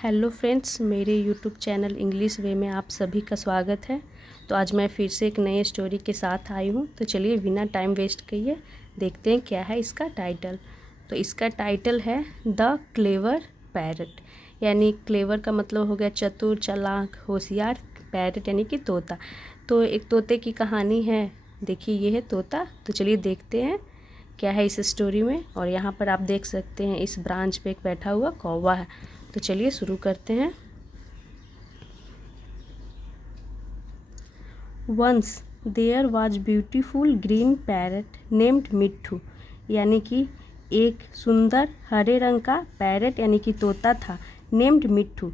Hello friends, मेरे YouTube channel English वे में आप सभी का स्वागत है। तो आज मैं फिर से एक नए स्टोरी के साथ आई हूँ। तो चलिए बिना टाइम वेस्ट किए देखते हैं क्या है इसका टाइटल। तो इसका टाइटल है द क्लेवर पैरट। यानी क्लेवर का मतलब हो गया चतुर, चालाक, होशियार। पैरट यानी कि तोता। तो एक तोते की कहानी है। देखिए ये है तोता। तो चलिए देखते हैं क्या है इस स्टोरी में। और यहाँ पर आप देख सकते हैं इस ब्रांच पे एक बैठा हुआ कौवा है। तो चलिए शुरू करते हैं। Once there was beautiful green parrot named Mitthu. यानी कि एक सुंदर हरे रंग का पैरट यानी कि तोता था, नेम्ड मिट्ठू।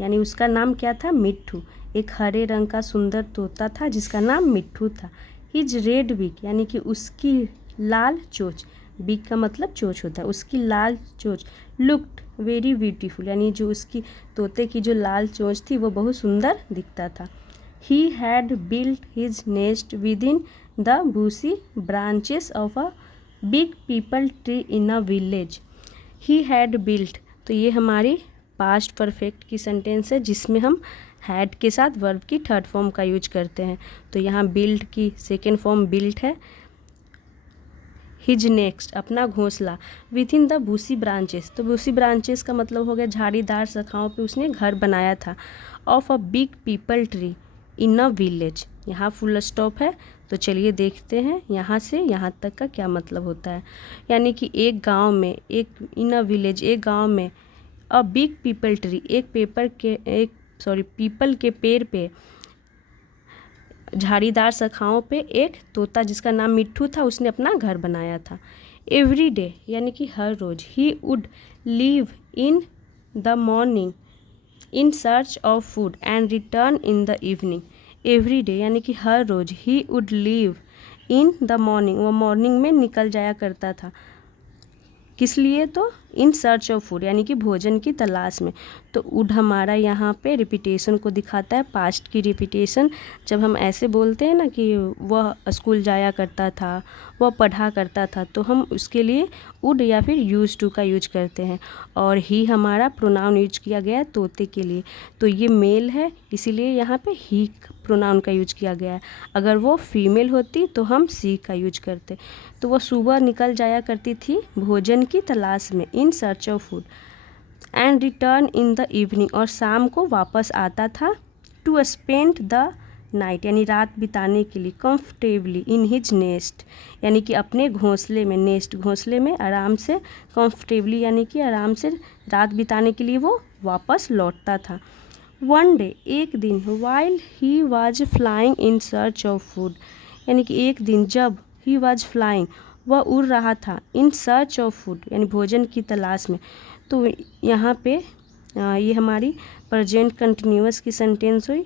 यानी उसका नाम क्या था? मिट्ठू। एक हरे रंग का सुंदर तोता था जिसका नाम मिट्ठू था। हिज रेड बिक यानी कि उसकी लाल चोंच, बिक का मतलब चोंच होता है, उसकी लाल चोंच लुक्ड वेरी ब्यूटीफुल। यानी जो उसकी तोते की जो लाल चोंच थी वो बहुत सुंदर दिखता था। He had built his nest with in the Bussy branches of a big people tree in a village. He had built, तो ये हमारी पास्ट परफेक्ट की सेंटेंस है जिसमें हम हैड के साथ वर्ब की थर्ड फॉर्म का यूज करते हैं। तो यहाँ बिल्ट की सेकेंड फॉर्म बिल्ट है। हिज नेक्स्ट अपना घोंसला, with in the Bussy branches. तो बूसी ब्रांचेस का मतलब हो गया झाड़ीदार शाखाओं पे उसने घर बनाया था। Of a big people tree in a village. यहाँ फुल स्टॉप है। तो चलिए देखते हैं यहाँ से यहाँ तक का क्या मतलब होता है। यानी कि एक गांव में, एक इन अ विलेज एक गांव में, a big people tree people के पेड़ पे, झाड़ीदार शाखाओं पे एक तोता जिसका नाम मिट्ठू था उसने अपना घर बनाया था। एवरी डे यानी कि हर रोज़, he would leave in the morning in search of food and return in the evening. Every day यानी कि हर रोज़, he would leave in the morning, वो मॉर्निंग में निकल जाया करता था। किस लिए? तो इन सर्च ऑफ फूड यानी कि भोजन की तलाश में। तो वुड हमारा यहाँ पे रिपीटेशन को दिखाता है, पास्ट की रिपीटेशन। जब हम ऐसे बोलते हैं ना कि वह स्कूल जाया करता था, वह पढ़ा करता था, तो हम उसके लिए वुड या फिर यूज टू का यूज करते हैं। और ही हमारा प्रोनाउन यूज किया गया है तोते के लिए। तो ये मेल है इसीलिए यहाँ पे ही प्रोनाउन का यूज किया गया है। अगर वो फीमेल होती तो हम सी का यूज करते। तो वह सुबह निकल जाया करती थी भोजन की तलाश में, इन search of food, and return in the evening, और शाम को वापस आता था, टू स्पेंड द नाइट यानी रात बिताने के लिए, कंफर्टेबली इन हिज नेस्ट यानी कि अपने घोंसले में, नेस्ट घोंसले में आराम से, कंफर्टेबली यानी कि आराम से रात बिताने के लिए वो वापस लौटता था। वन डे एक दिन, while he was flying in search of food यानी कि एक दिन जब ही वाज फ्लाइंग वह उड़ रहा था, इन सर्च ऑफ फूड यानी भोजन की तलाश में। तो यहाँ पे ये हमारी प्रेजेंट कंटिन्यूअस की सेंटेंस हुई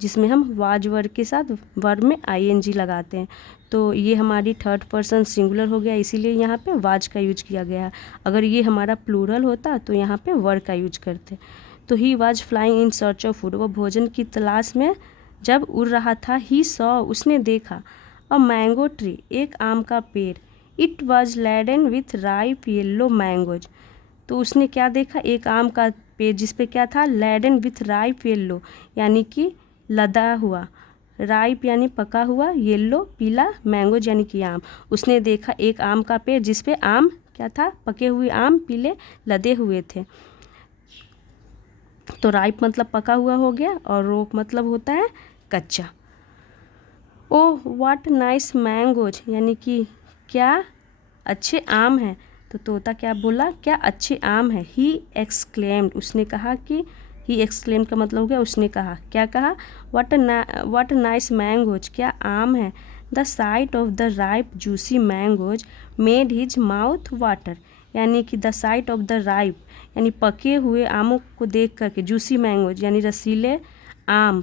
जिसमें हम वाज वर्ब के साथ वर्ब में आईएनजी लगाते हैं। तो ये हमारी थर्ड पर्सन सिंगुलर हो गया, इसीलिए यहाँ पे वाज का यूज किया गया है। अगर ये हमारा प्लूरल होता तो यहाँ पे वर का यूज करते। तो he was flying in search of food, वो भोजन की तलाश में जब उड़ रहा था। ही सॉ, उसने देखा, अ मैंगो ट्री, एक आम का पेड़, it was laden with ripe yellow mangoes. तो उसने क्या देखा? एक आम का पेड़ जिस पे क्या था? लैडन विथ राइप येल्लो यानी कि लदा हुआ, राइप यानी पका हुआ, येल्लो पीला, मैंगोज यानी कि आम। उसने देखा एक आम का पेड़ जिस पे आम क्या था? पके हुए आम पीले लदे हुए थे। तो राइप मतलब पका हुआ हो गया और रोक मतलब होता है कच्चा। ओह व्हाट नाइस मैंगोज यानी कि क्या अच्छे आम हैं। तो तोता क्या बोला? क्या अच्छे आम है। ही एक्सक्लेम्ड, उसने कहा कि, ही एक्सक्लेम्ड का मतलब हो गया उसने कहा। क्या कहा? व्हाट नाइस मैंगोज, क्या आम है। The site of the ripe juicy mangoes made his mouth water यानी कि the site of the ripe यानी पके हुए आमों को देख करके, जूसी मैंगोज यानी रसीले आम,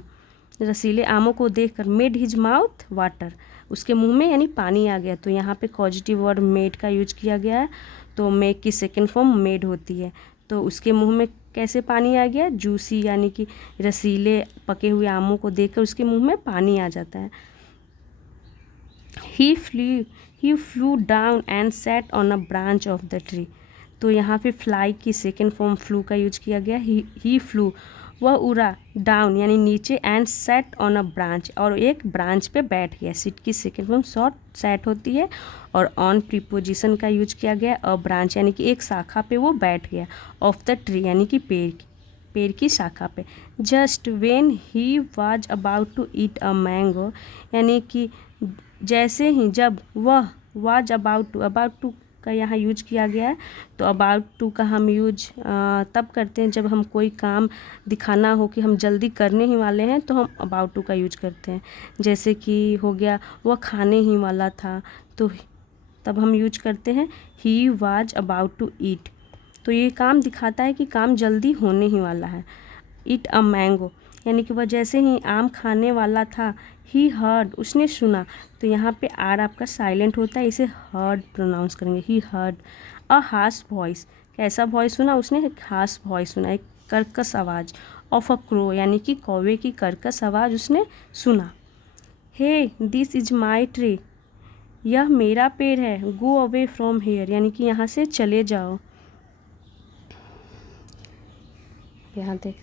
रसीले आमों को देखकर, मेड हिज माउथ वाटर, उसके मुंह में यानी पानी आ गया। तो यहाँ पे पॉजिटिव वर्ड मेड का यूज किया गया है। तो मेक की सेकेंड फॉर्म मेड होती है। तो उसके मुंह में कैसे पानी आ गया? जूसी यानी कि रसीले पके हुए आमों को देखकर उसके मुंह में पानी आ जाता है। He flew down and sat on a branch of the tree. तो यहाँ पे फ्लाई की सेकेंड फॉर्म फ्लू का यूज किया गया। ही फ्लू, वह उड़ा, डाउन यानी नीचे, and set on a branch, और एक ब्रांच पे बैठ गया। सिट की सेकेंड फॉर्म शॉर्ट सेट होती है, और ऑन प्रीपोजिशन का यूज किया गया। अ ब्रांच यानी कि एक शाखा पे वो बैठ गया। ऑफ द ट्री यानी कि पेड़ की शाखा पे। Just when he was about to eat a mango, यानी कि जैसे ही, जब वह, वाज अबाउट टू का यहाँ यूज किया गया है। तो अबाउट टू का हम यूज तब करते हैं जब हम कोई काम दिखाना हो कि हम जल्दी करने ही वाले हैं, तो हम अबाउट टू का यूज करते हैं। जैसे कि हो गया वह खाने ही वाला था, तो तब हम यूज करते हैं he was about to eat. तो ये काम दिखाता है कि काम जल्दी होने ही वाला है। ईट अ मैंगो यानी कि वह जैसे ही आम खाने वाला था। ही हर्ड, उसने सुना, तो यहाँ पे आर आपका साइलेंट होता है, इसे हर्ड प्रोनाउंस करेंगे। He heard a harsh voice, कैसा वॉइस सुना उसने? एक हार्श वॉइस सुना, एक कर्कश आवाज़। ऑफ अ क्रो यानी कि कौवे की कर्कश आवाज़ उसने सुना। हे दिस इज माई ट्री, यह मेरा पेड़ है। गो अवे फ्रॉम हेयर यानी कि यहाँ से चले जाओ। यहाँ देख,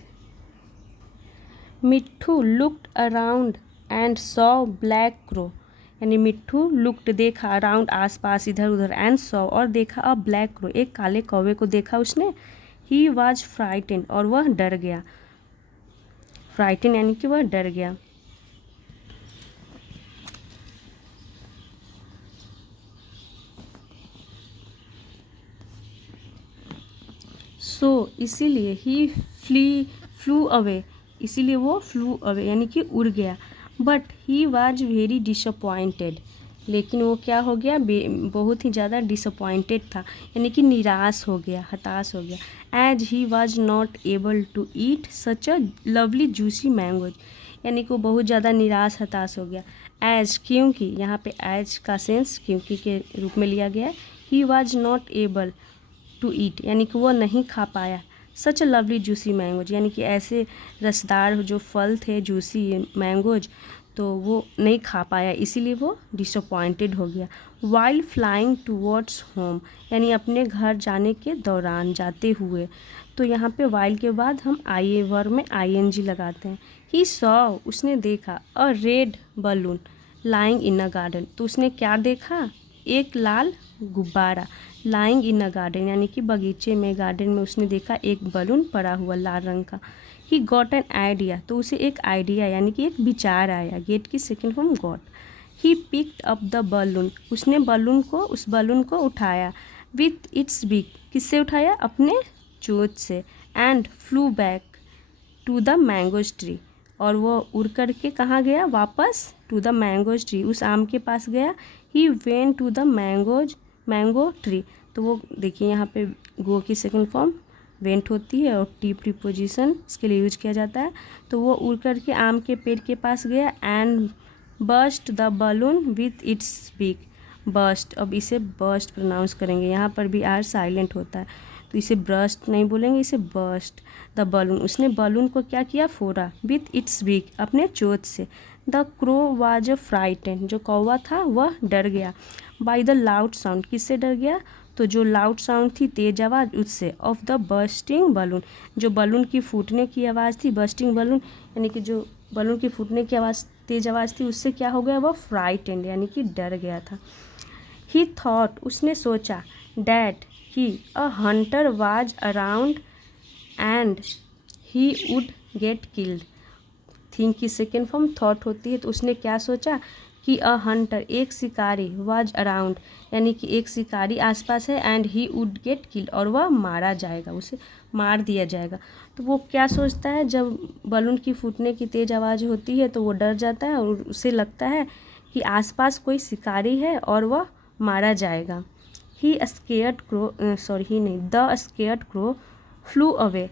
मिट्ठू looked around and saw black crow, यानी मिट्ठू लुक्ड देखा, अराउंड आसपास इधर उधर, एंड सॉ और देखा, अ ब्लैक क्रो एक काले कौवे को देखा उसने। ही वाज फ्राइटेंड और वह डर गया। फ्राइटेंड यानी कि वह डर गया। सो इसीलिए ही फ्लू अवे, इसीलिए वो फ्लू अवे यानी कि उड़ गया। But he was very disappointed, लेकिन वो क्या हो गया? बहुत ही ज़्यादा डिसअपॉइंटेड था, यानी कि निराश हो गया, हताश हो गया। As he was not able to eat such a lovely juicy mangoes, यानी कि वो बहुत ज़्यादा निराश हताश हो गया। एज, क्योंकि, यहाँ पे एज का सेंस क्योंकि के रूप में लिया गया है। He was not able to eat यानी कि वो नहीं खा पाया। Such a lovely juicy mangoes यानी कि ऐसे रसदार जो फल थे, जूसी मैंगोज, तो वो नहीं खा पाया, इसीलिए वो डिसअपॉइंटेड हो गया। वाइल फ्लाइंग टूवर्ड्स होम यानी अपने घर जाने के दौरान, जाते हुए। तो यहाँ पे वाइल के बाद हम आई वर्ब में ING लगाते हैं। ही सॉ, उसने देखा, a red balloon lying in a garden, तो उसने क्या देखा? एक लाल गुब्बारा। लाइंग इन अ गार्डन यानी कि बगीचे में, गार्डन में उसने देखा एक बलून पड़ा हुआ लाल रंग का। ही गॉट एन आइडिया, तो उसे एक आइडिया यानी कि एक विचार आया। गेट की second form got. He picked up the balloon, उसने उस बलून को उठाया। विथ इट्स बिक, किससे उठाया? अपने चोंच से। And flew back to the mangoes tree, और वो उड़ कर के कहाँ गया? वापस। टू द मैंगोज ट्री, उस आम के पास गया। He went to the mango tree, तो वो देखिए यहाँ पे गो की सेकंड फॉर्म वेंट होती है, और टी प्रीपोजिशन इसके लिए यूज किया जाता है। तो वो उड़ कर के आम के पेड़ के पास गया। And burst the balloon with its beak, burst, अब इसे बस्ट प्रोनाउंस करेंगे, यहाँ पर भी आर साइलेंट होता है, तो इसे ब्रस्ट नहीं बोलेंगे, इसे बस्ट द बलून। उसने बलून को क्या किया? फोड़ा। विथ इट्स बीक, अपने चोंच से। द क्रो वाज फ्राइटेंड, जो कौवा था वह डर गया। बाय द लाउड साउंड, किससे डर गया? तो जो लाउड साउंड थी, तेज आवाज़, उससे। ऑफ द बस्टिंग बलून, जो बलून की फूटने की आवाज़ थी, बस्टिंग बलून यानी कि जो बलून की फूटने की आवाज़, तेज आवाज़ थी, उससे क्या हो गया? वह फ्राइटेंड यानी कि डर गया था। ही थॉट, उसने सोचा, डैट कि अ Hunter was around and he would get killed. Think की सेकेंड फॉर्म थॉट होती है, तो उसने क्या सोचा कि अ हंटर, एक शिकारी, वाज अराउंड यानी कि एक शिकारी आसपास है, and he would get killed और वह मारा जाएगा, उसे मार दिया जाएगा। तो वो क्या सोचता है? जब बलून की फूटने की तेज़ आवाज़ होती है तो वो डर जाता है, और उसे लगता है कि आसपास कोई शिकारी है और वह मारा जाएगा। He scared crow, the scared crow flew away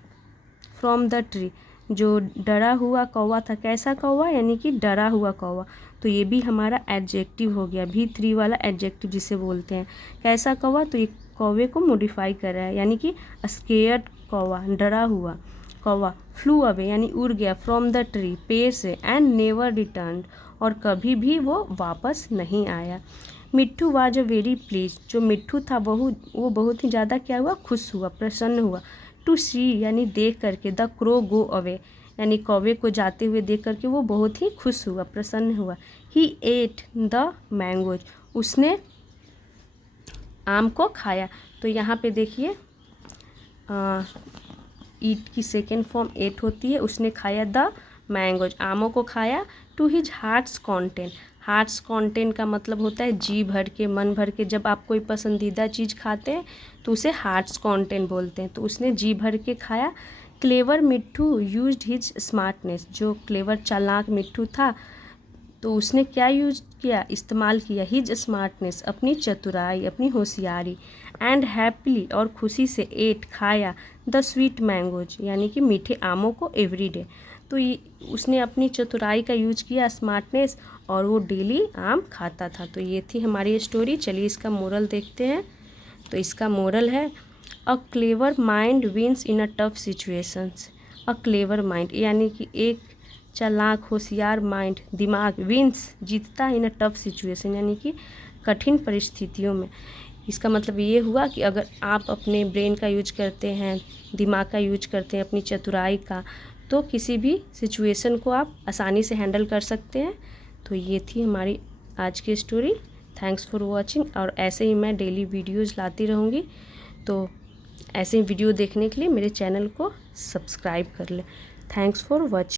from the tree, जो डरा हुआ कौवा था। कैसा कौवा? यानी कि डरा हुआ कौवा। तो ये भी हमारा एडजेक्टिव हो गया, V3 वाला एडजेक्टिव जिसे बोलते हैं। कैसा कौवा? तो ये कौवे को मॉडिफाई कर रहा है, यानी कि स्केयर्ड कौवा, डरा हुआ कौवा। फ्लू अवे यानी उड़ गया, फ्रॉम द ट्री, पेड़ से। एंड नेवर रिटर्न, और कभी भी वो वापस नहीं आया। मिट्ठू वाज अ वेरी प्लीज, जो मिट्ठू था वो बहुत ही ज़्यादा क्या हुआ, खुश हुआ, प्रसन्न हुआ। टू सी यानी देख करके, द क्रो गो अवे यानी कौवे को जाते हुए देख करके वो बहुत ही खुश हुआ, प्रसन्न हुआ। ही एट द मैंगोज, उसने आम को खाया। तो यहाँ पे देखिए ईट की सेकेंड फॉर्म एट होती है, उसने खाया द मैंगोज, आमों को खाया। To his heart's content, heart's content का मतलब होता है जी भर के, मन भर के। जब आप कोई पसंदीदा चीज़ खाते हैं तो उसे हार्ट्स कॉन्टेंट बोलते हैं, तो उसने जी भर के खाया। क्लेवर मिट्ठू यूज्ड हिज स्मार्टनेस, जो क्लेवर चालाक मिट्ठू था तो उसने क्या यूज किया, इस्तेमाल किया, हिज स्मार्टनेस, अपनी चतुराई, अपनी होशियारी। एंड हैप्पीली और खुशी से एट खाया द स्वीट मैंगोज यानी कि मीठे आमों को एवरी डे। तो ये उसने अपनी चतुराई का यूज किया, स्मार्टनेस, और वो डेली आम खाता था। तो ये थी हमारी स्टोरी। चलिए इसका मोरल देखते हैं। तो इसका मोरल है a clever mind wins in a tough situations. A clever mind यानी कि एक चालाक होशियार माइंड, दिमाग, विंस जीतता है इन अ टफ सिचुएशन यानी कि कठिन परिस्थितियों में। इसका मतलब ये हुआ कि अगर आप अपने ब्रेन का यूज करते हैं, दिमाग का यूज करते हैं, अपनी चतुराई का, तो किसी भी सिचुएशन को आप आसानी से हैंडल कर सकते हैं। तो ये थी हमारी आज की स्टोरी। Thanks for watching. और ऐसे ही मैं डेली वीडियोज़ लाती रहूँगी, तो ऐसे ही वीडियो देखने के लिए मेरे चैनल को सब्सक्राइब कर लें। Thanks for watching.